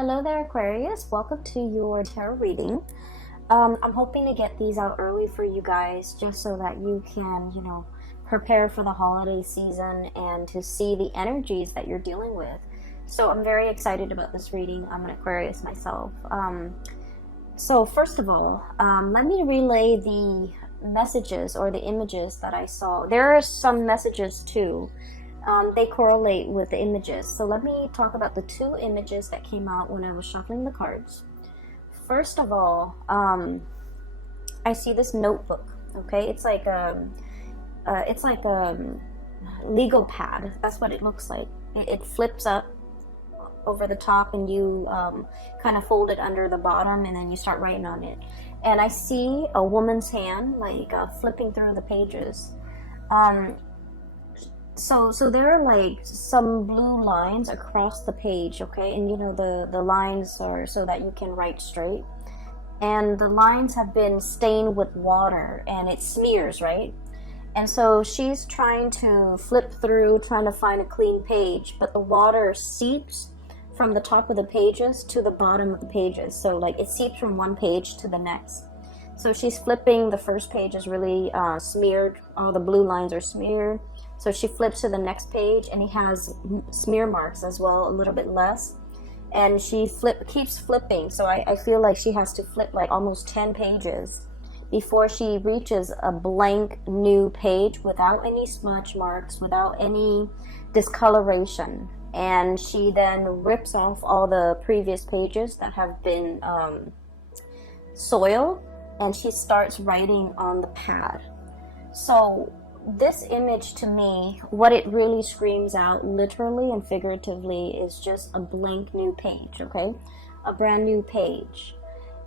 Hello there, Aquarius. Welcome to your tarot reading. I'm hoping to get these out early for you guys just so that you can, prepare for the holiday season and to see the energies that you're dealing with. So I'm very excited about this reading. I'm an Aquarius myself. So first of all, let me relay the messages or the images that I saw. There are some messages too. They correlate with the images. So let me talk about the two images that came out when I was shuffling the cards. First of all, I see this notebook. Okay, it's like a legal pad. That's what it looks like. It flips up over the top, and you kind of fold it under the bottom, and then you start writing on it. And I see a woman's hand, like flipping through the pages. So there are like some blue lines across the page, okay? And the lines are so that you can write straight. And the lines have been stained with water and it smears, right? And so she's trying to flip through, trying to find a clean page, but the water seeps from the top of the pages to the bottom of the pages. So like it seeps from one page to the next. So she's flipping, the first page is really smeared, all the blue lines are smeared. So she flips to the next page and it has smear marks as well, a little bit less. And she keeps flipping. So I feel like she has to flip like almost 10 pages before she reaches a blank new page without any smudge marks, without any discoloration. And she then rips off all the previous pages that have been soiled, and she starts writing on the pad. So this image, to me, what it really screams out literally and figuratively is just a blank new page, okay? A brand new page.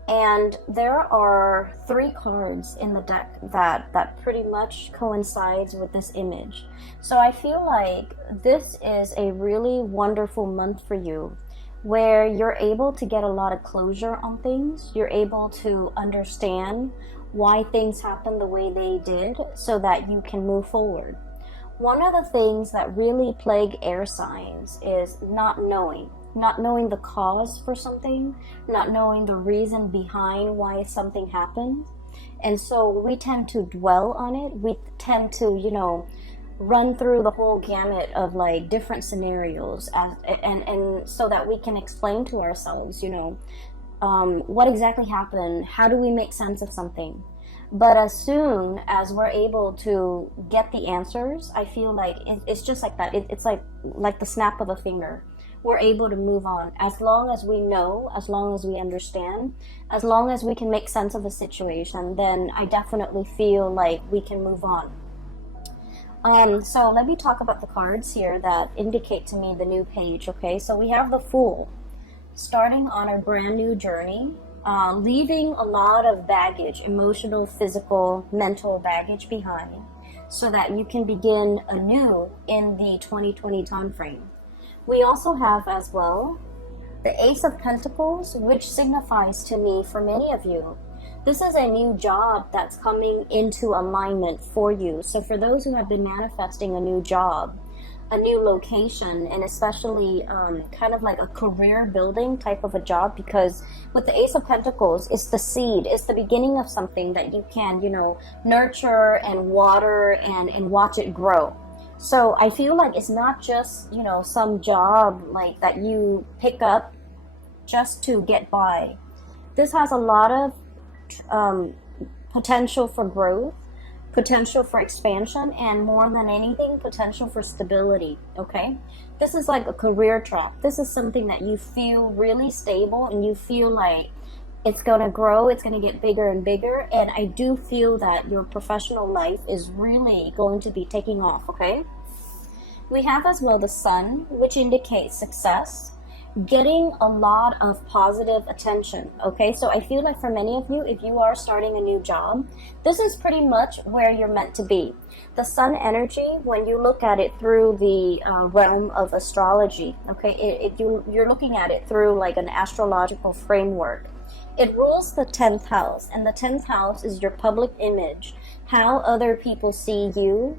And there are 3 cards in the deck that pretty much coincides with this image. So I feel like this is a really wonderful month for you, where you're able to get a lot of closure on things. You're able to understand why things happen the way they did so that you can move forward. One of the things that really plague air signs is not knowing the cause for something, not knowing the reason behind why something happened. And so we tend to dwell on it. We tend to, run through the whole gamut of like different scenarios and so that we can explain to ourselves, what exactly happened, how do we make sense of something. But as soon as we're able to get the answers, I feel like it's just like that. It's like the snap of a finger. We're able to move on as long as we know, as long as we understand, as long as we can make sense of a situation. Then I definitely feel like we can move on. So let me talk about the cards here that indicate to me the new page, okay? So we have the Fool, starting on a brand new journey, leaving a lot of baggage, emotional, physical, mental baggage behind, so that you can begin anew in the 2020 time frame. We also have as well the Ace of Pentacles, which signifies to me, for many of you, this is a new job that's coming into alignment for you. So for those who have been manifesting a new job, a new location, and especially kind of like a career building type of a job, because with the Ace of Pentacles, it's the seed, it's the beginning of something that you can, nurture and water and watch it grow. So I feel like it's not just, some job like that you pick up just to get by. This has a lot of potential for growth, potential for expansion, and more than anything, potential for stability, okay? This is like a career track. This is something that you feel really stable and you feel like it's going to grow, it's going to get bigger and bigger, and I do feel that your professional life is really going to be taking off, okay? We have as well the Sun, which indicates success, getting a lot of positive attention, okay? So I feel like for many of you, if you are starting a new job, this is pretty much where you're meant to be. The Sun energy, when you look at it through the realm of astrology, okay, you're looking at it through like an astrological framework. It rules the 10th house, and the 10th house is your public image, how other people see you,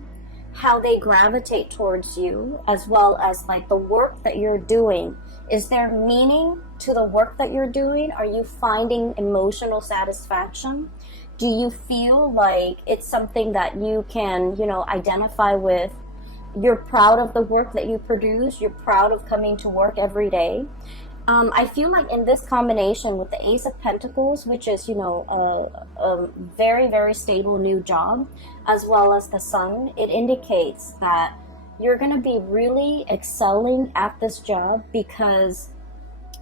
how they gravitate towards you, as well as like the work that you're doing Is there meaning to the work that you're doing? Are you finding emotional satisfaction? Do you feel like it's something that you can, identify with? You're proud of the work that you produce. You're proud of coming to work every day. I feel like in this combination with the Ace of Pentacles, which is, a very, very stable new job, as well as the Sun, it indicates that you're going to be really excelling at this job because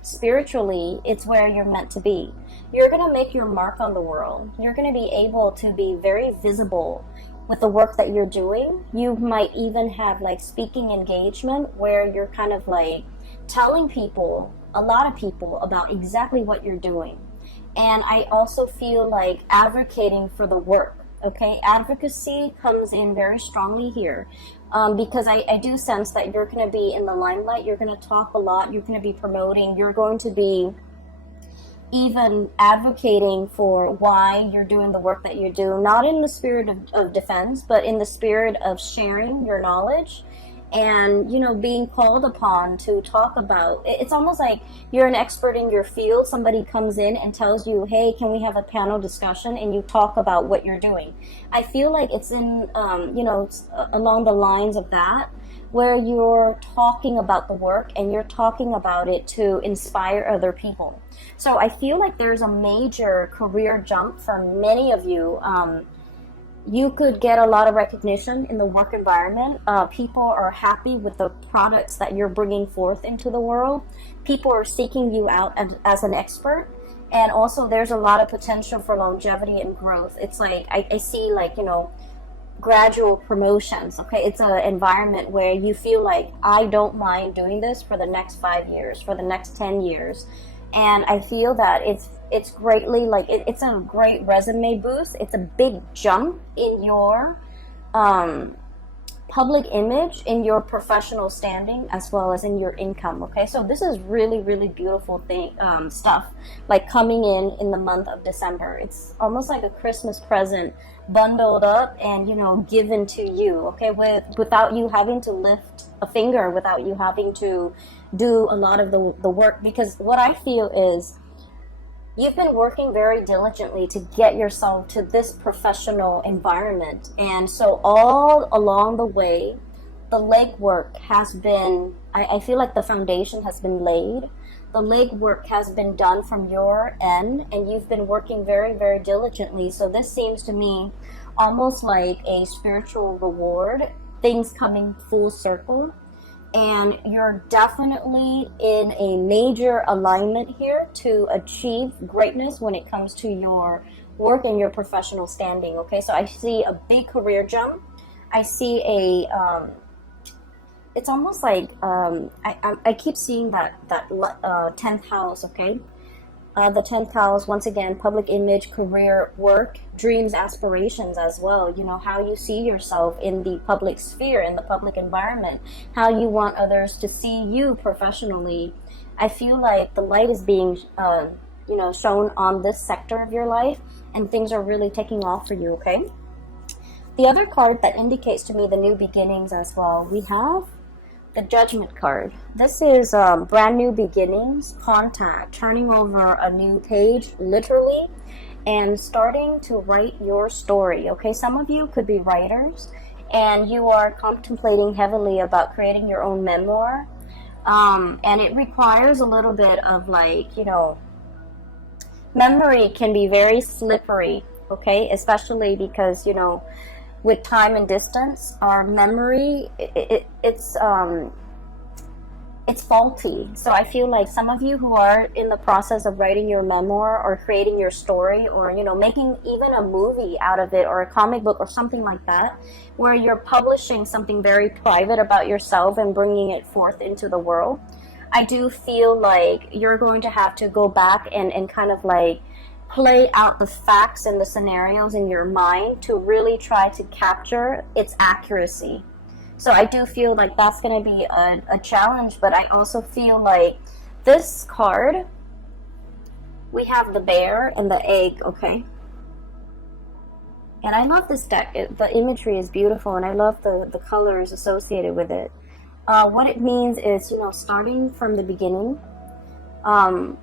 spiritually, it's where you're meant to be. You're going to make your mark on the world. You're going to be able to be very visible with the work that you're doing. You might even have like speaking engagement where you're kind of like telling people, a lot of people, about exactly what you're doing. And I also feel like advocating for the work. Okay, advocacy comes in very strongly here because I do sense that you're going to be in the limelight. You're going to talk a lot. You're going to be promoting. You're going to be even advocating for why you're doing the work that you do, not in the spirit of defense, but in the spirit of sharing your knowledge and, being called upon to talk about. It's almost like you're an expert in your field. Somebody comes in and tells you, hey, can we have a panel discussion? And you talk about what you're doing. I feel like it's in, along the lines of that, where you're talking about the work and you're talking about it to inspire other people. So I feel like there's a major career jump for many of you. You could get a lot of recognition in the work environment. People are happy with the products that you're bringing forth into the world. People are seeking you out as an expert. And also there's a lot of potential for longevity and growth. It's like, I see like, gradual promotions. Okay, it's an environment where you feel like, I don't mind doing this for the next 5 years, for the next 10 years. And I feel that it's greatly like it's a great resume boost. It's a big jump in your public image, in your professional standing, as well as in your income. Okay, so this is really, really beautiful stuff like coming in the month of December. It's almost like a Christmas present bundled up and given to you. Okay, without you having to lift a finger, without you having to do a lot of the work. Because what I feel is you've been working very diligently to get yourself to this professional environment. And so all along the way, the legwork has been, I feel like the foundation has been laid. The legwork has been done from your end, and you've been working very, very diligently. So this seems to me almost like a spiritual reward, things coming full circle. And you're definitely in a major alignment here to achieve greatness when it comes to your work and your professional standing. Okay, so I see a big career jump. I see it's almost like I keep seeing that 10th house. Okay, the 10th house, once again, public image, career, work, dreams, aspirations as well. How you see yourself in the public sphere, in the public environment, how you want others to see you professionally. I feel like the light is being, shown on this sector of your life, and things are really taking off for you, okay? The other card that indicates to me the new beginnings as well, we have the Judgment card. This is brand new beginnings, contact, turning over a new page, literally, and starting to write your story. Okay, some of you could be writers, and you are contemplating heavily about creating your own memoir, and it requires a little bit of memory can be very slippery. Okay, especially because with time and distance, our memory, it's faulty. So I feel like some of you who are in the process of writing your memoir or creating your story, or making even a movie out of it, or a comic book or something like that, where you're publishing something very private about yourself and bringing it forth into the world, I do feel like you're going to have to go back and kind of like play out the facts and the scenarios in your mind to really try to capture its accuracy. So I do feel like that's going to be a challenge, but I also feel like this card, we have the bear and the egg, okay? And I love this deck. The imagery is beautiful, and I love the colors associated with it. What it means is, starting from the beginning. Um,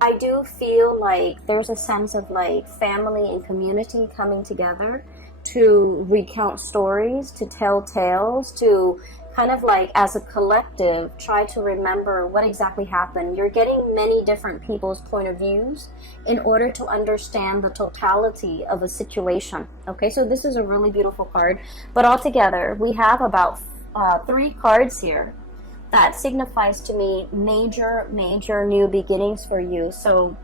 I do feel like there's a sense of like family and community coming together to recount stories, to tell tales, to kind of like as a collective try to remember what exactly happened. You're getting many different people's point of views in order to understand the totality of a situation. Okay, so this is a really beautiful card. But altogether, we have about 3 cards here that signifies to me major new beginnings for you. So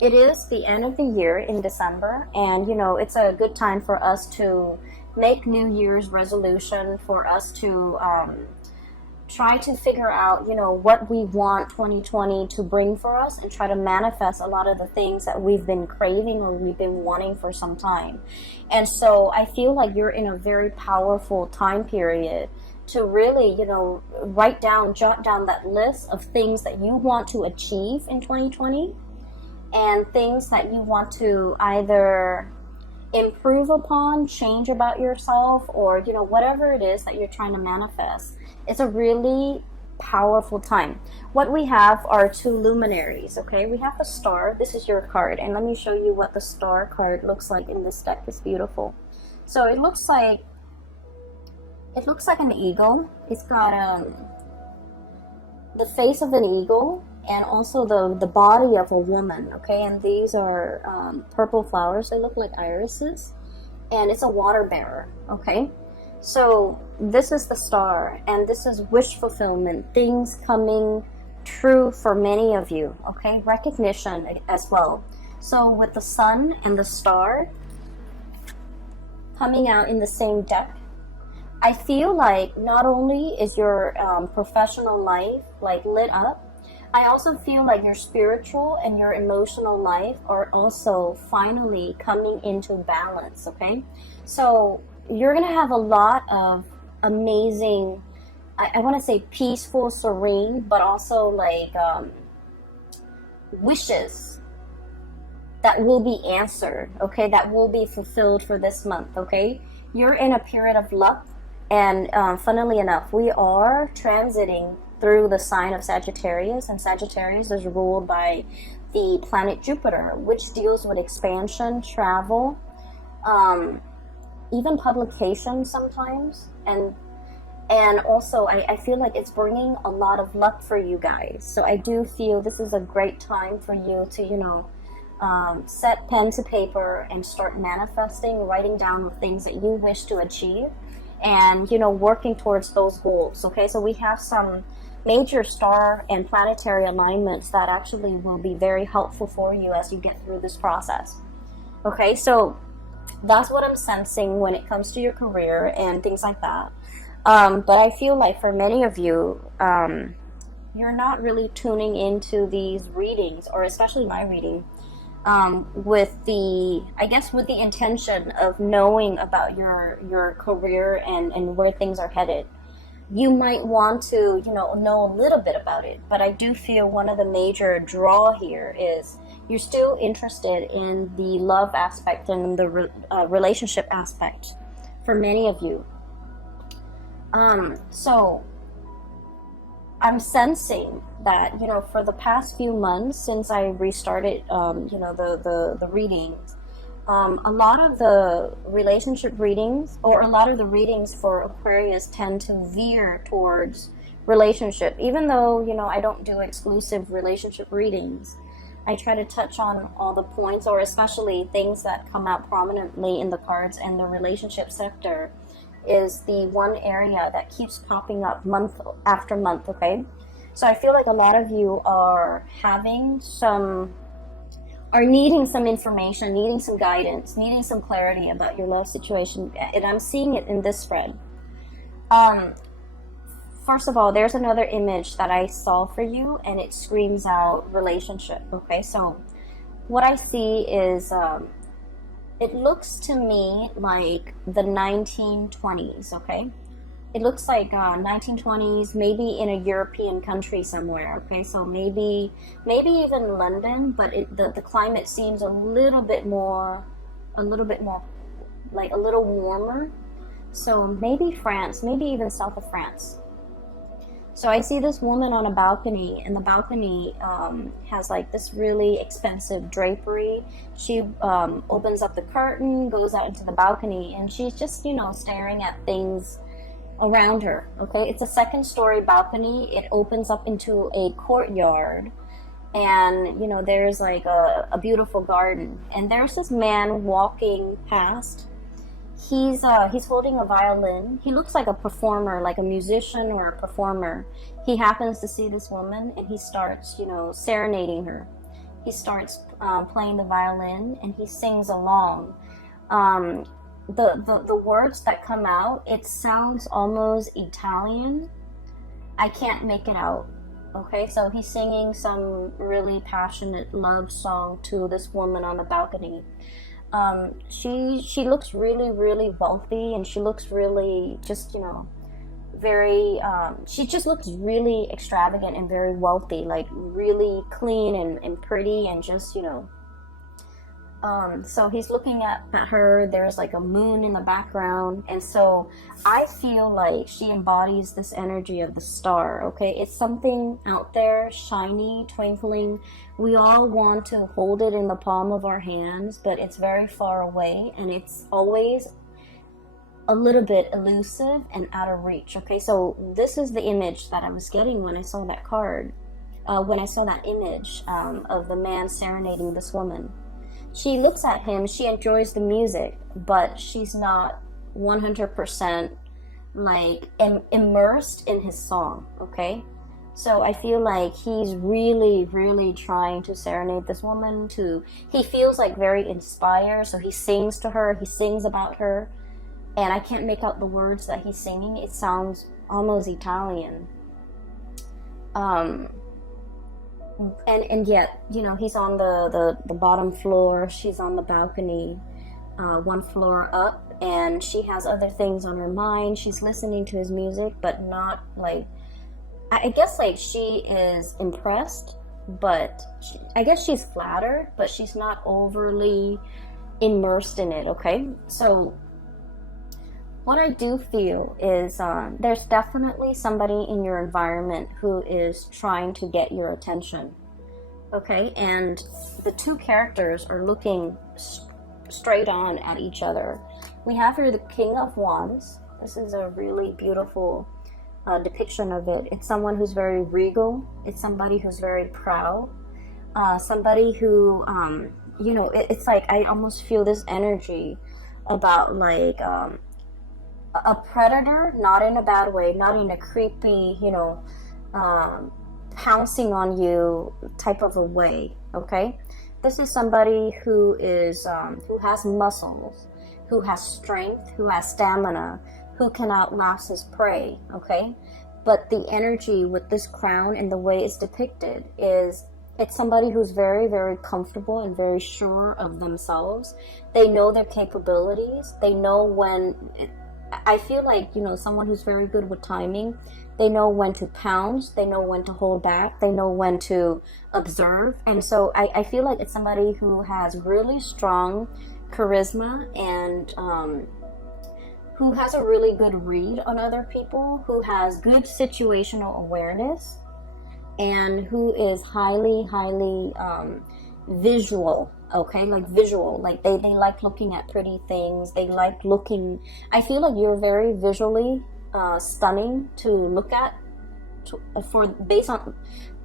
it is the end of the year in December, and it's a good time for us to make New Year's resolution, for us to try to figure out what we want 2020 to bring for us, and try to manifest a lot of the things that we've been craving or we've been wanting for some time. And so I feel like you're in a very powerful time period to really, jot down that list of things that you want to achieve in 2020, and things that you want to either improve upon, change about yourself, or, whatever it is that you're trying to manifest. It's a really powerful time. What we have are 2 luminaries, okay? We have the star. This is your card, and let me show you what the star card looks like in this deck. It's beautiful. So it looks like an eagle. It's got the face of an eagle, and also the body of a woman, okay? And these are purple flowers. They look like irises, and it's a water bearer, okay? So this is the star, and this is wish fulfillment, things coming true for many of you, okay? Recognition as well. So with the sun and the star coming out in the same deck, I feel like not only is your professional life like lit up, I also feel like your spiritual and your emotional life are also finally coming into balance, okay? So you're going to have a lot of amazing, I want to say peaceful, serene, but also like wishes that will be answered, okay? That will be fulfilled for this month, okay? You're in a period of luck, and funnily enough, we are transiting through the sign of Sagittarius, and Sagittarius is ruled by the planet Jupiter, which deals with expansion, travel, even publication sometimes, and also I feel like it's bringing a lot of luck for you guys. So I do feel this is a great time for you to set pen to paper and start manifesting, writing down the things that you wish to achieve, and working towards those goals. Okay, so we have some major star and planetary alignments that actually will be very helpful for you as you get through this process. Okay, so that's what I'm sensing when it comes to your career and things like that. But I feel like for many of you, you're not really tuning into these readings, or especially my reading, with the intention of knowing about your career and where things are headed. You might want to, know a little bit about it, but I do feel one of the major draw here is you're still interested in the love aspect and the relationship aspect for many of you. So I'm sensing that, for the past few months since I restarted, the readings, a lot of the relationship readings, or a lot of the readings for Aquarius, tend to veer towards relationship. Even though, I don't do exclusive relationship readings, I try to touch on all the points, or especially things that come out prominently in the cards, and the relationship sector is the one area that keeps popping up month after month, okay? So I feel like a lot of you are needing some information, needing some guidance, needing some clarity about your love situation, and I'm seeing it in this spread. First of all, there's another image that I saw for you, and it screams out relationship, okay? So what I see is, it looks to me like the 1920s, okay? It looks like 1920s, maybe in a European country somewhere, okay? So maybe even London, but the climate seems a little bit more, like a little warmer. So maybe France, maybe even south of France. So I see this woman on a balcony, and the balcony has like this really expensive drapery. She opens up the curtain, goes out into the balcony, and she's just, you know, staring at things around her. Okay, it's a second-story balcony. It opens up into a courtyard, and you know, there's like a beautiful garden. And there's this man walking past. He's holding a violin. He looks like a performer, like a musician or a performer. He happens to see this woman, and he starts, you know, serenading her. He starts playing the violin, and he sings along. The words that come out, it sounds almost Italian. I can't make it out. Okay, so he's singing some really passionate love song to this woman on the balcony. She looks really, really wealthy, and she looks really just, you know, very, she just looks really extravagant and very wealthy, like really clean and pretty, and just, you know, so he's looking at her. There's like a moon in the background, and so I feel like she embodies this energy of the star. Okay, it's something out there, shiny, twinkling. We all want to hold it in the palm of our hands, but it's very far away, and it's always a little bit elusive and out of reach. Okay, so this is the image that I was getting when I saw that card, when I saw that image of the man serenading this woman. She looks at him, she enjoys the music, but she's not 100% like immersed in his song, okay? So I feel like he's really, really trying to serenade this woman. He feels like very inspired, so he sings to her, he sings about her, and I can't make out the words that he's singing. It sounds almost Italian. And yet, you know, he's on the bottom floor, she's on the balcony, one floor up, and she has other things on her mind. She's listening to his music, but not like, I guess like she is impressed, but I guess she's flattered, but she's not overly immersed in it, okay? So what I do feel is there's definitely somebody in your environment who is trying to get your attention, okay? And the two characters are looking straight on at each other. We have here the King of Wands. This is a really beautiful depiction of it. It's someone who's very regal. It's somebody who's very proud. Somebody who, you know, it's like I almost feel this energy about like a predator, not in a bad way, not in a creepy, you know, pouncing on you type of a way, okay? This is somebody who is, who has muscles, who has strength, who has stamina, who can outlast his prey, okay? But the energy with this crown and the way it's depicted is, it's somebody who's very, very comfortable and very sure of themselves. They know their capabilities. They know when... I feel like, you know, someone who's very good with timing. They know when to pounce. They know when to hold back. They know when to observe. And so I feel like it's somebody who has really strong charisma and who has a really good read on other people, who has good situational awareness, and who is highly, highly visual. Okay, like visual, like they like looking at pretty things. They like looking, I feel like you're very visually stunning to look at, based on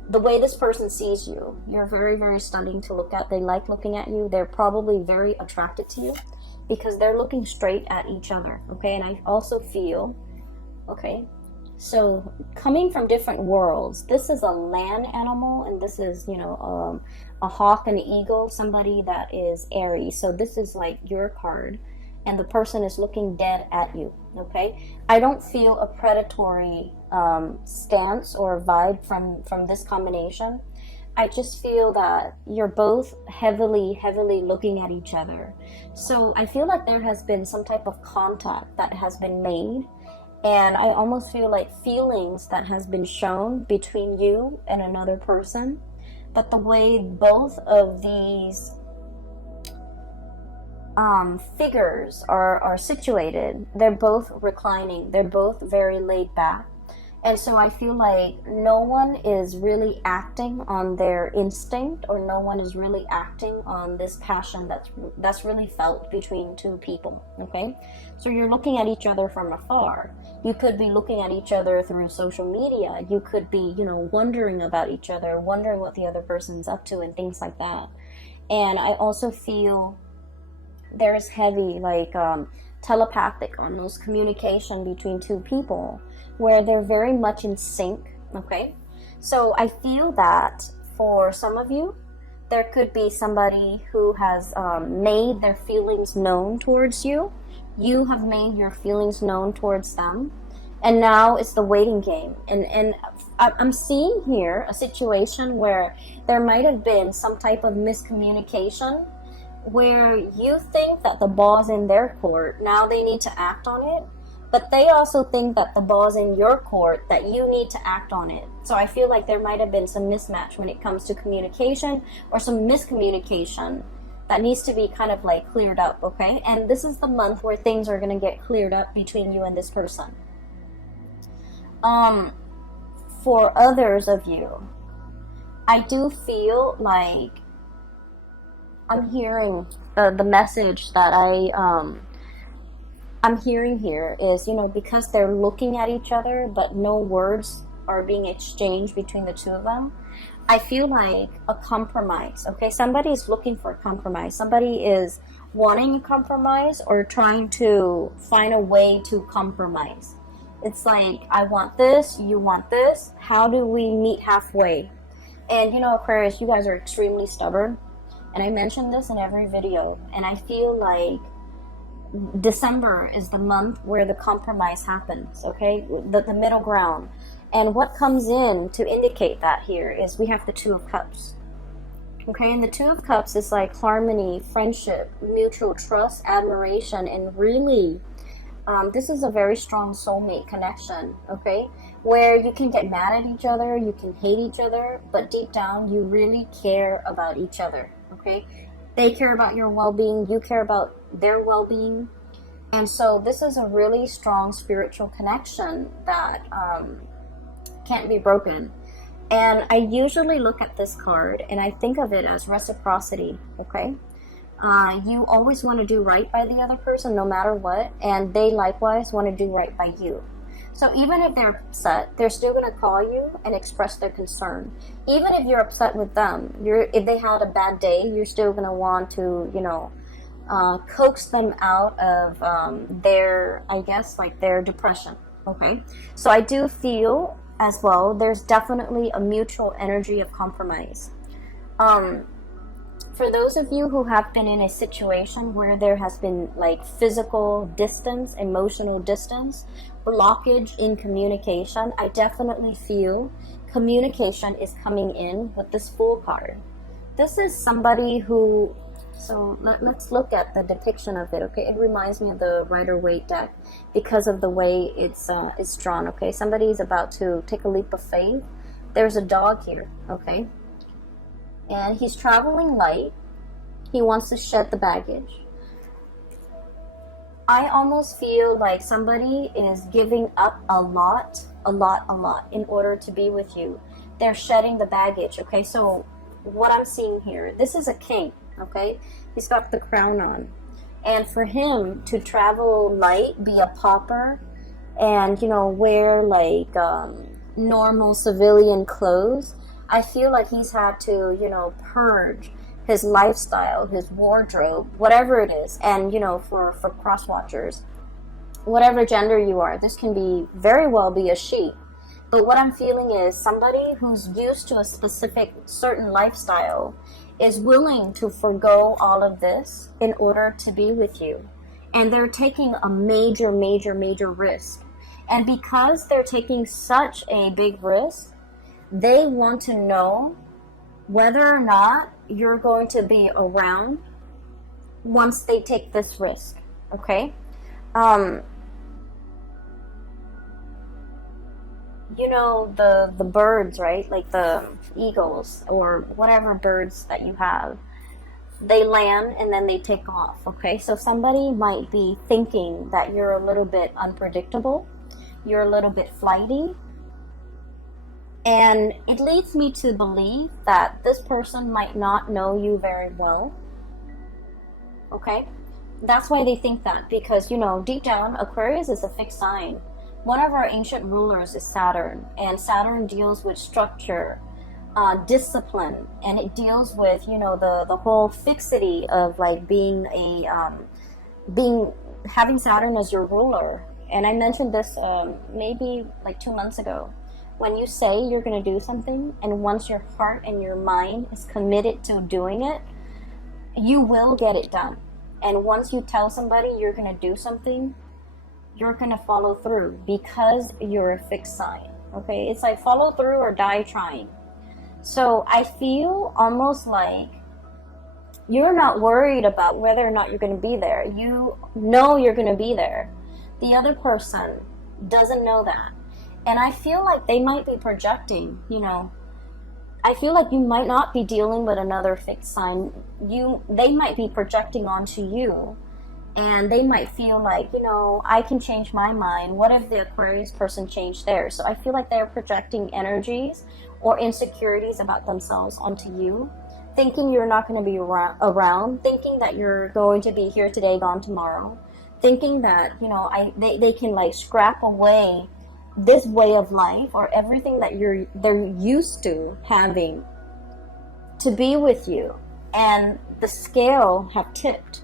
the way this person sees you. You're very, very stunning to look at. They like looking at you. They're probably very attracted to you because they're looking straight at each other, okay? And I also feel, okay, so coming from different worlds, this is a land animal, and this is, you know, a hawk and an eagle, somebody that is Aries. So this is like your card, and the person is looking dead at you, okay? I don't feel a predatory stance or vibe from this combination. I just feel that you're both heavily, heavily looking at each other. So I feel like there has been some type of contact that has been made, and I almost feel like feelings that has been shown between you and another person. But the way both of these figures are situated. They're both reclining. They're both very laid back. And so I feel like no one is really acting on their instinct, or no one is really acting on this passion that's really felt between two people, okay? So you're looking at each other from afar. You could be looking at each other through social media. You could be, wondering about each other, wondering what the other person's up to and things like that. And I also feel there's heavy, telepathic, almost communication between two people where they're very much in sync, okay? So I feel that for some of you, there could be somebody who has made their feelings known towards you. You have made your feelings known towards them. And now it's the waiting game. And I'm seeing here a situation where there might have been some type of miscommunication where you think that the ball's in their court. Now they need to act on it. But they also think that the ball's in your court, that you need to act on it. So I feel like there might have been some mismatch when it comes to communication, or some miscommunication that needs to be kind of cleared up, okay? And this is the month where things are going to get cleared up between you and this person. For others of you, I do feel like I'm hearing the message that I'm hearing here is, because they're looking at each other, but no words are being exchanged between the two of them. I feel like a compromise, okay? Somebody is looking for a compromise. Somebody is wanting a compromise, or trying to find a way to compromise. It's like, I want this, you want this. How do we meet halfway? And, Aquarius, you guys are extremely stubborn. And I mention this in every video. And I feel like December is the month where the compromise happens, okay? The middle ground. And what comes in to indicate that here is we have the Two of Cups. Okay, and the Two of Cups is like harmony, friendship, mutual trust, admiration, and really, this is a very strong soulmate connection, okay? Where you can get mad at each other, you can hate each other, but deep down, you really care about each other, okay? They care about your well-being, you care about their well-being. And so this is a really strong spiritual connection that can't be broken. And I usually look at this card and I think of it as reciprocity, okay? You always want to do right by the other person no matter what, and they likewise want to do right by you. So even if they're upset, they're still going to call you and express their concern. Even if you're upset with them, if they had a bad day, you're still going to want to, coax them out of their depression, okay? So I do feel as well, there's definitely a mutual energy of compromise. For those of you who have been in a situation where there has been physical distance, emotional distance, blockage in communication, I definitely feel communication is coming in with this Fool card. This is somebody who, so let's look at the depiction of it, okay? It reminds me of the Rider-Waite deck because of the way it's drawn, okay? Somebody is about to take a leap of faith. There's a dog here, okay? And he's traveling light. He wants to shed the baggage. I almost feel like somebody is giving up a lot in order to be with you. They're shedding the baggage, okay? So what I'm seeing here, this is a king, okay? He's got the crown on. And for him to travel light, be a pauper, and, wear normal civilian clothes, I feel like he's had to, purge his lifestyle, his wardrobe, whatever it is. And, for cross watchers, whatever gender you are, this can be very well be a she. But what I'm feeling is somebody who's used to a specific certain lifestyle is willing to forgo all of this in order to be with you. And they're taking a major risk. And because they're taking such a big risk, they want to know whether or not you're going to be around once they take this risk, okay? The birds, right? Like the eagles or whatever birds that you have, they land and then they take off. Okay, so somebody might be thinking that you're a little bit unpredictable, you're a little bit flighty, and it leads me to believe that this person might not know you very well. Okay, that's why they think that, because, you know, deep down, Aquarius is a fixed sign. One of our ancient rulers is Saturn, and Saturn deals with structure, discipline, and it deals with, you know, the whole fixity of like being having Saturn as your ruler. And I mentioned this maybe like 2 months ago. When you say you're going to do something, and once your heart and your mind is committed to doing it, you will get it done. And once you tell somebody you're going to do something, you're going to follow through, because you're a fixed sign. Okay, it's like follow through or die trying. So I feel almost like you're not worried about whether or not you're going to be there. You know you're going to be there. The other person doesn't know that. And I feel like they might be projecting, you know. I feel like you might not be dealing with another fixed sign. They might be projecting onto you, and they might feel like, you know, I can change my mind. What if the Aquarius person changed theirs? So I feel like they're projecting energies or insecurities about themselves onto you, thinking you're not going to be around, thinking that you're going to be here today, gone tomorrow, thinking that, you know, they can like scrap away this way of life or everything that they're used to having to be with you. And the scale have tipped.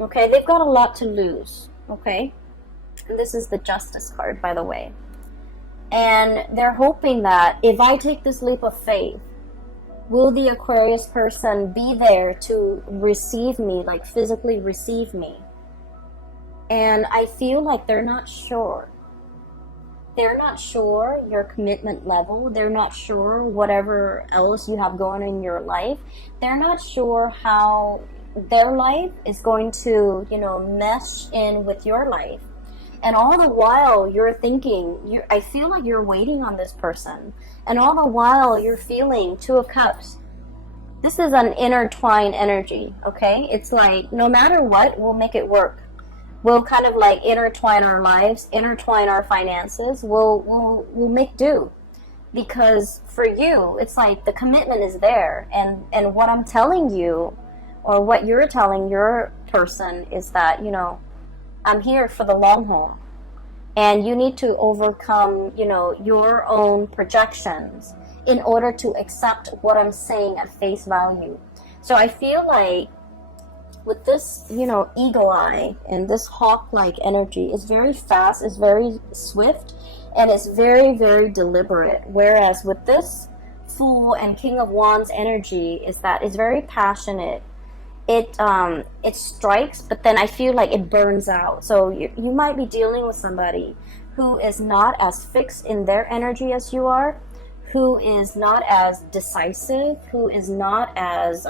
Okay, they've got a lot to lose. Okay, and this is the Justice card, by the way. And they're hoping that if I take this leap of faith, will the Aquarius person be there to receive me, like physically receive me? And I feel like they're not sure. They're not sure your commitment level. They're not sure whatever else you have going in your life. They're not sure how their life is going to, you know, mesh in with your life. And all the while you're thinking, I feel like you're waiting on this person. And all the while you're feeling Two of Cups. This is an intertwined energy, okay? It's like no matter what, we'll make it work. We'll kind of like intertwine our lives, intertwine our finances. We'll make do, because for you, it's like the commitment is there, and what I'm telling you, or what you're telling your person, is that, you know, I'm here for the long haul, and you need to overcome, you know, your own projections in order to accept what I'm saying at face value. So I feel like with this, you know, eagle eye and this hawk-like energy is very fast, is very swift, and it's very, very deliberate. Whereas with this Fool and King of Wands energy is that it's very passionate. It strikes, but then I feel like it burns out. So you might be dealing with somebody who is not as fixed in their energy as you are, who is not as decisive, who is not as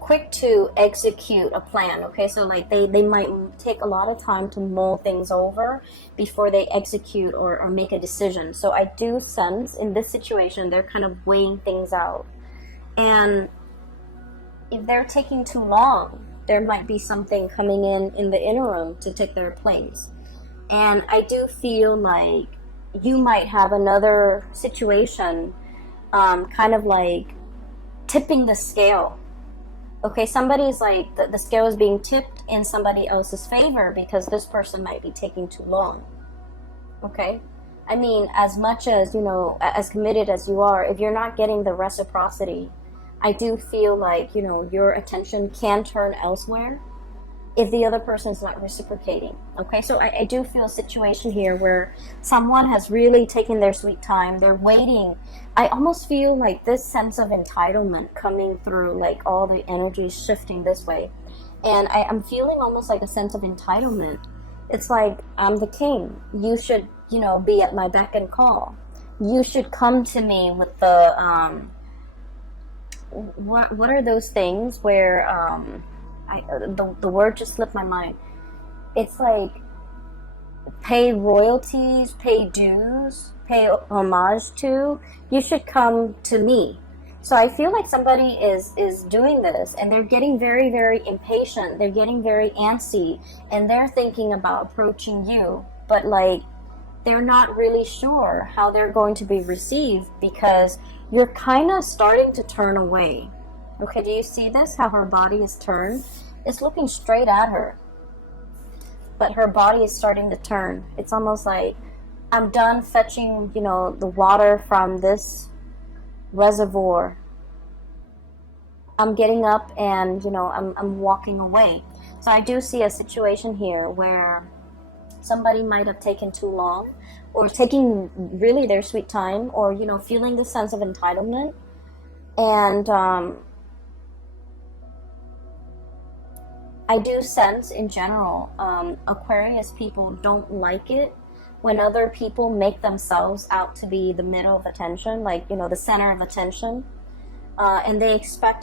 quick to execute a plan. Okay, so like they might take a lot of time to mull things over before they execute or make a decision. So I do sense in this situation they're kind of weighing things out, and if they're taking too long, there might be something coming in the interim to take their place. And I do feel like you might have another situation kind of like tipping the scale. Okay, somebody's like, the scale is being tipped in somebody else's favor because this person might be taking too long. Okay? I mean, as much as, you know, as committed as you are, if you're not getting the reciprocity, I do feel like, you know, your attention can turn elsewhere if the other person is not reciprocating. Okay, so I do feel a situation here where someone has really taken their sweet time. They're waiting. I almost feel like this sense of entitlement coming through, like all the energy is shifting this way. And I'm feeling almost like a sense of entitlement. It's like, I'm the king. You should, you know, be at my beck and call. You should come to me with the, what are those things where, the word just slipped my mind. It's like pay royalties, pay dues, pay homage to. You should come to me. So I feel like somebody is doing this, and they're getting very, very impatient. They're getting very antsy, and they're thinking about approaching you, but like they're not really sure how they're going to be received because you're kind of starting to turn away. Okay, do you see this? How her body is turned? It's looking straight at her, but her body is starting to turn. It's almost like, I'm done fetching, you know, the water from this reservoir. I'm getting up and, you know, I'm walking away. So I do see a situation here where somebody might have taken too long, or taking really their sweet time, or, you know, feeling the sense of entitlement. And I do sense in general, Aquarius people don't like it when other people make themselves out to be the middle of attention, like, you know, the center of attention, and they expect